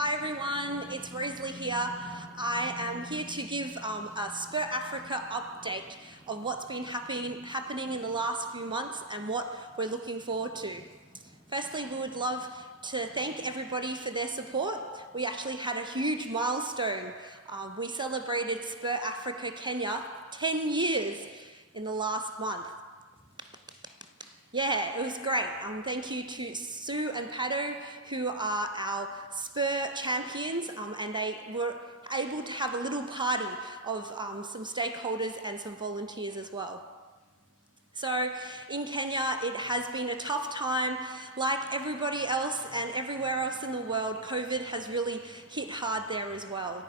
Hi everyone, it's Rosalie here. I am here to give a Spur Afrika update of what's been happening in the last few months and what we're looking forward to. Firstly, we would love to thank everybody for their support. We actually had a huge milestone. We celebrated Spur Afrika Kenya 10 years in the last month. Yeah, it was great. Thank you to Sue and Pato, who are our Spur champions, and they were able to have a little party of some stakeholders and some volunteers as well. So in Kenya, it has been a tough time. Like everybody else and everywhere else in the world, COVID has really hit hard there as well.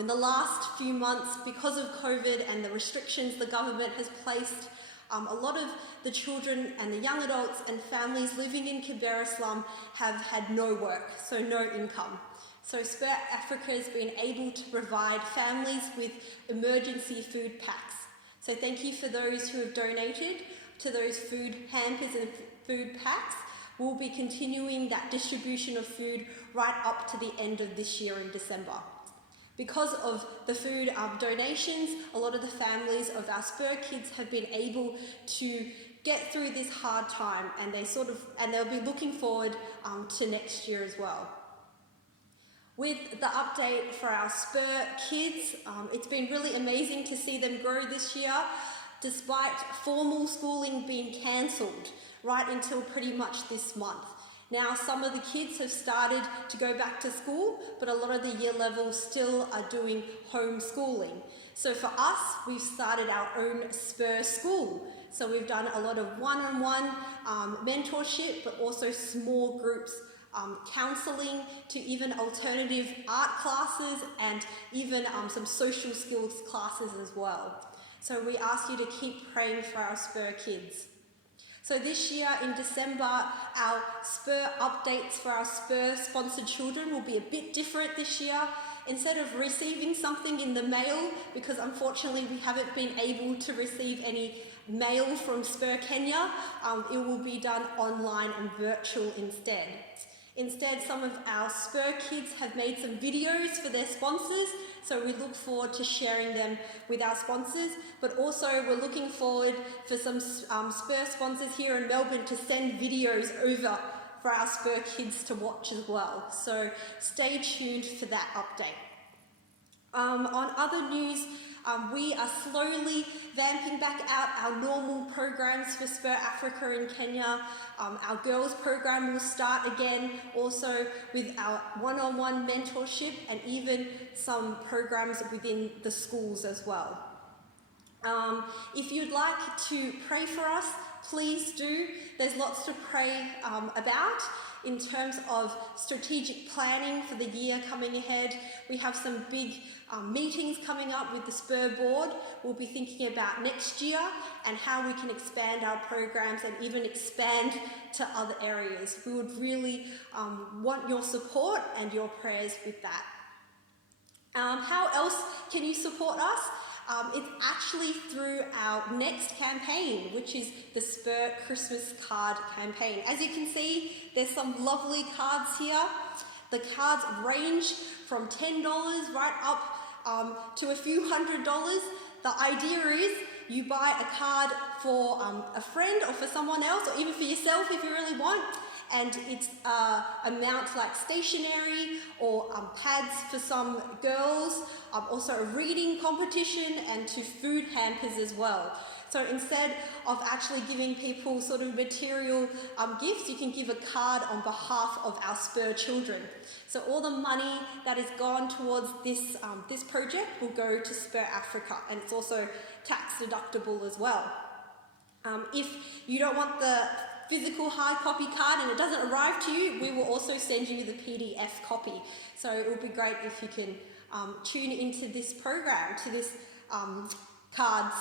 In the last few months, because of COVID and the restrictions the government has placed, a lot of the children and the young adults and families living in Kibera slum have had no work, so no income. So Spur Afrika has been able to provide families with emergency food packs. So thank you for those who have donated to those food hampers and food packs. We'll be continuing that distribution of food right up to the end of this year in December. Because of the food donations, a lot of the families of our Spur kids have been able to get through this hard time, and they'll be looking forward to next year as well. With the update for our Spur kids, it's been really amazing to see them grow this year, despite formal schooling being cancelled right until pretty much this month. Now, some of the kids have started to go back to school, but a lot of the year levels still are doing homeschooling. So for us, we've started our own Spur school. So we've done a lot of one-on-one mentorship, but also small groups, counselling, to even alternative art classes and even some social skills classes as well. So we ask you to keep praying for our Spur kids. So this year in December, our Spur updates for our Spur sponsored children will be a bit different this year. Instead of receiving something in the mail, because unfortunately we haven't been able to receive any mail from Spur Kenya, it will be done online and virtual instead. Instead, some of our Spur kids have made some videos for their sponsors, so we look forward to sharing them with our sponsors, but also we're looking forward for some Spur sponsors here in Melbourne to send videos over for our Spur kids to watch as well. So stay tuned for that update. On other news, we are slowly vamping back out our normal programs for Spur Afrika in Kenya. Our girls program will start again, also with our one-on-one mentorship and even some programs within the schools as well. If you'd like to pray for us, please do. There's lots to pray about in terms of strategic planning for the year coming ahead. We have some big meetings coming up with the Spur board. We'll be thinking about next year and how we can expand our programs and even expand to other areas. We would really want your support and your prayers with that. How else can you support us? It's actually through our next campaign, which is the Spur Christmas card campaign. As you can see, there's some lovely cards here. The cards range from $10 right up to a few $100s. The idea is you buy a card for a friend or for someone else, or even for yourself if you really want, and it's amount like stationery or pads for some girls, also a reading competition, and to food hampers as well. So instead of actually giving people sort of material gifts, you can give a card on behalf of our Spur children. So all the money that has gone towards this project will go to Spur Afrika, and it's also tax deductible as well. If you don't want the physical hard copy card and it doesn't arrive to you, we will also send you the PDF copy. So it would be great if you can tune into this program, to this cards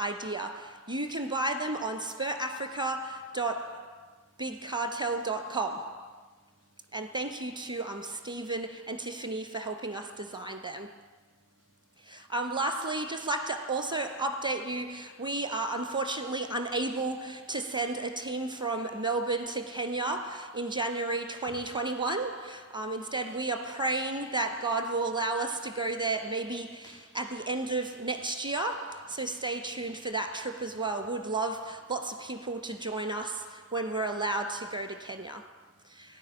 idea. You can buy them on spurafrica.bigcartel.com. And thank you to Stephen and Tiffany for helping us design them. Lastly, just like to also update you, we are unfortunately unable to send a team from Melbourne to Kenya in January 2021. Instead, we are praying that God will allow us to go there maybe at the end of next year. So stay tuned for that trip as well. We'd love lots of people to join us when we're allowed to go to Kenya.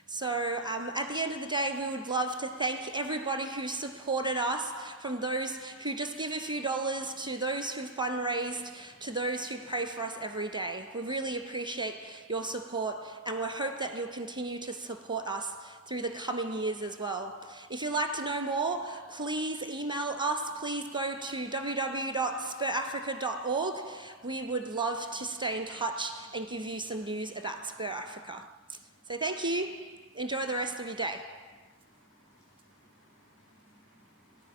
So at the end of the day, we would love to thank everybody who supported us, from those who just give a few dollars, to those who fundraised, to those who pray for us every day. We really appreciate your support, and we hope that you'll continue to support us through the coming years as well. If you'd like to know more, please email us. Please go to www.spurafrica.org. We would love to stay in touch and give you some news about Spur Afrika. So thank you. Enjoy the rest of your day.